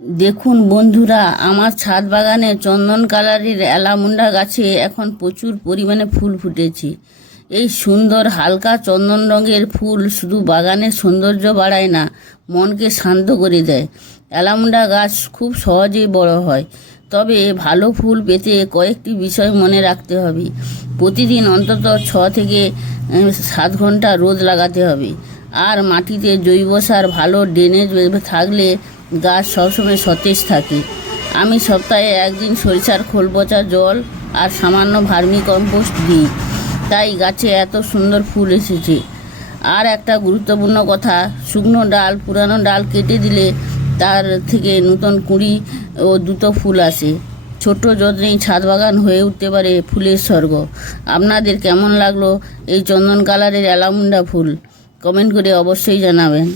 দেখুন বন্ধুরা, আমার ছাদ বাগানে চন্দন কালারের অ্যালামুন্ডা গাছে এখন প্রচুর পরিমাণে ফুল ফুটেছে। এই সুন্দর হালকা চন্দন রঙের ফুল শুধু বাগানের সৌন্দর্য বাড়ায় না, মনকে শান্ত করে দেয়। অ্যালামুন্ডা গাছ খুব সহজেই বড় হয়, তবে ভালো ফুল পেতে কয়েকটি বিষয় মনে রাখতে হবে। প্রতিদিন অন্তত 6 থেকে 7 ঘন্টা রোদ লাগাতে হবে, আর মাটিতে জৈব সার ভালো ড্রেনেজ থাকলে গাছ সবসময় সতেজ থাকে। আমি সপ্তাহে একদিন সরিষার খোল পচা জল আর সামান্য ভার্মি কম্পোস্ট দিই, তাই গাছে এত সুন্দর ফুল এসেছে। আর একটা গুরুত্বপূর্ণ কথা, শুকনো ডাল পুরানো ডাল কেটে দিলে তার থেকে নতুন কুঁড়ি ও দ্রুত ফুল আসে। ছোট যত্নেই ছাদ বাগান হয়ে উঠতে পারে ফুলের স্বর্গ। আপনাদের কেমন লাগলো এই চন্দন কালারের অ্যালামুন্ডা ফুল? কমেন্ট করে অবশ্যই জানাবেন।